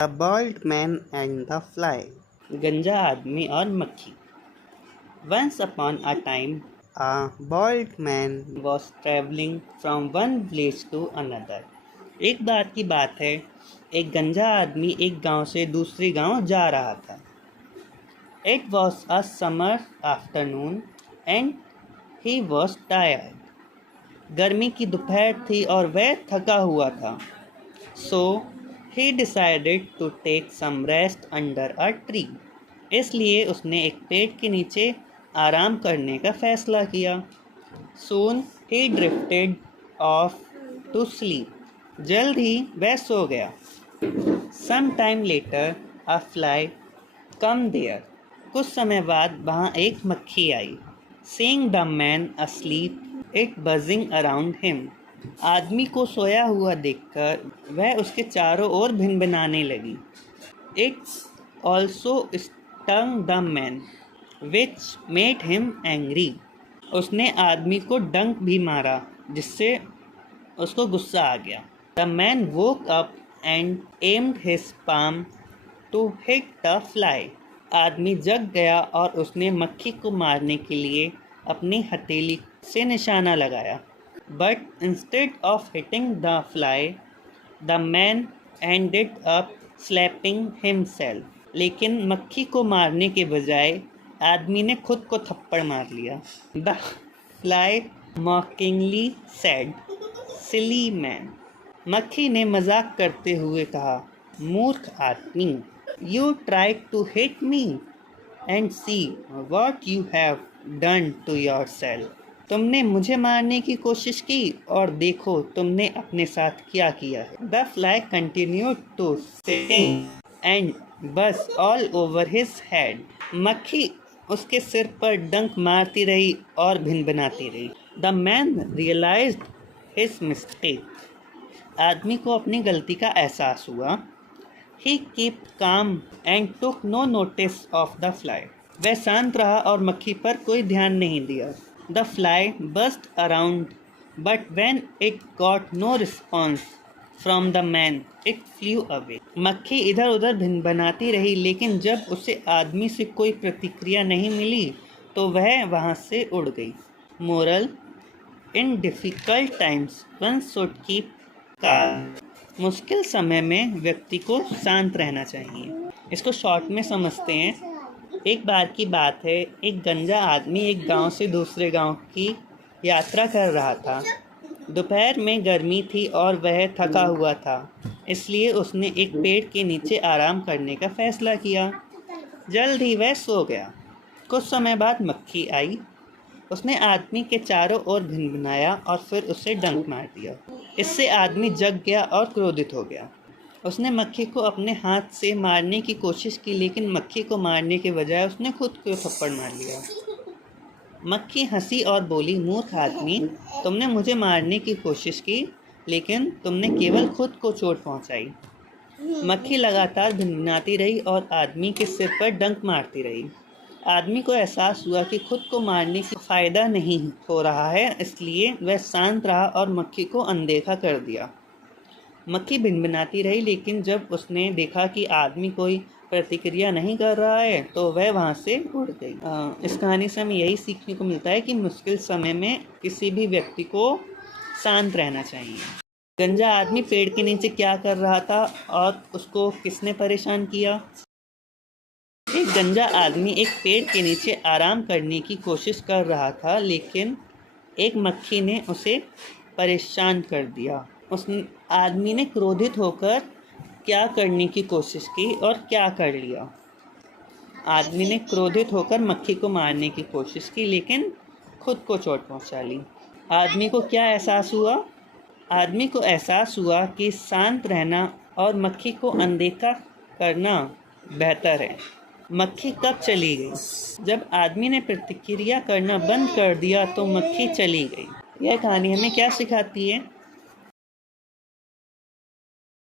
The Bald Man and the Fly. गंजा आदमी और मक्खी. Once upon a time, a bald man was traveling from one village to another. एक बार की बात है, एक गंजा आदमी एक गांव से दूसरे गांव जा रहा था. It was a summer afternoon and he was tired. गर्मी की दोपहर थी और वह थका हुआ था. So he decided to take some rest under a tree. इसलिए उसने एक पेड़ के नीचे आराम करने का फैसला किया. Soon he drifted off to sleep. जल्द ही वह सो गया. Some time later a fly come there. कुछ समय बाद वहाँ एक मक्खी आई. Seeing the man asleep, it buzzing around him. आदमी को सोया हुआ देखकर वह उसके चारों ओर भिनभिनाने लगी. It also stung the man, which made him angry. उसने आदमी को डंक भी मारा जिससे उसको गुस्सा आ गया. The man woke up and aimed his palm to hit the fly. आदमी जग गया और उसने मक्खी को मारने के लिए अपनी हथेली से निशाना लगाया. But instead of hitting the fly, the man ended up slapping himself. लेकिन मक्खी को मारने के बजाय आदमी ने खुद को थप्पड़ मार लिया. The fly mockingly said, "Silly man." मक्खी ने मजाक करते हुए कहा, मूर्ख आदमी. You tried to hit me and see what you have done to yourself. तुमने मुझे मारने की कोशिश की और देखो तुमने अपने साथ क्या किया है. The fly continued to sting and buzz all over his head. मक्खी उसके सिर पर डंक मारती रही और भिनभिनाती रही. The man realized his mistake. आदमी को अपनी गलती का एहसास हुआ. He kept calm and took no notice of the fly. वह शांत रहा और मक्खी पर कोई ध्यान नहीं दिया. The fly buzzed around, but when it got no response from the man, it flew away. मक्खी इधर उधर भिनभिनाती रही, लेकिन जब उसे आदमी से कोई प्रतिक्रिया नहीं मिली तो वह वहाँ से उड़ गई. Moral: In difficult times, one should keep calm. मुश्किल समय में व्यक्ति को शांत रहना चाहिए. इसको शॉर्ट में समझते हैं. एक बार की बात है, एक गंजा आदमी एक गांव से दूसरे गांव की यात्रा कर रहा था. दोपहर में गर्मी थी और वह थका हुआ था, इसलिए उसने एक पेड़ के नीचे आराम करने का फैसला किया. जल्द ही वह सो गया. कुछ समय बाद मक्खी आई. उसने आदमी के चारों ओर भिनभिनाया और फिर उसे डंक मार दिया. इससे आदमी जग गया और क्रोधित हो गया. उसने मक्खी को अपने हाथ से मारने की कोशिश की, लेकिन मक्खी को मारने के बजाय उसने खुद को थप्पड़ मार लिया. मक्खी हंसी और बोली, मूर्ख आदमी, तुमने मुझे मारने की कोशिश की, लेकिन तुमने केवल खुद को चोट पहुंचाई. मक्खी लगातार भिनभिनाती रही और आदमी के सिर पर डंक मारती रही. आदमी को एहसास हुआ कि खुद को मारने की फ़ायदा नहीं हो रहा है, इसलिए वह शांत रहा और मक्खी को अनदेखा कर दिया. मक्खी भिनभिनाती रही, लेकिन जब उसने देखा कि आदमी कोई प्रतिक्रिया नहीं कर रहा है तो वह वहाँ से उड़ गई. इस कहानी से हमें यही सीखने को मिलता है कि मुश्किल समय में किसी भी व्यक्ति को शांत रहना चाहिए. गंजा आदमी पेड़ के नीचे क्या कर रहा था और उसको किसने परेशान किया? एक गंजा आदमी एक पेड़ के नीचे आराम करने की कोशिश कर रहा था, लेकिन एक मक्खी ने उसे परेशान कर दिया. उस आदमी ने क्रोधित होकर क्या करने की कोशिश की और क्या कर लिया? आदमी ने क्रोधित होकर मक्खी को मारने की कोशिश की, लेकिन खुद को चोट पहुंचा ली. आदमी को क्या एहसास हुआ? आदमी को एहसास हुआ कि शांत रहना और मक्खी को अनदेखा करना बेहतर है. मक्खी कब चली गई? जब आदमी ने प्रतिक्रिया करना बंद कर दिया तो मक्खी चली गई. यह कहानी हमें क्या सिखाती है?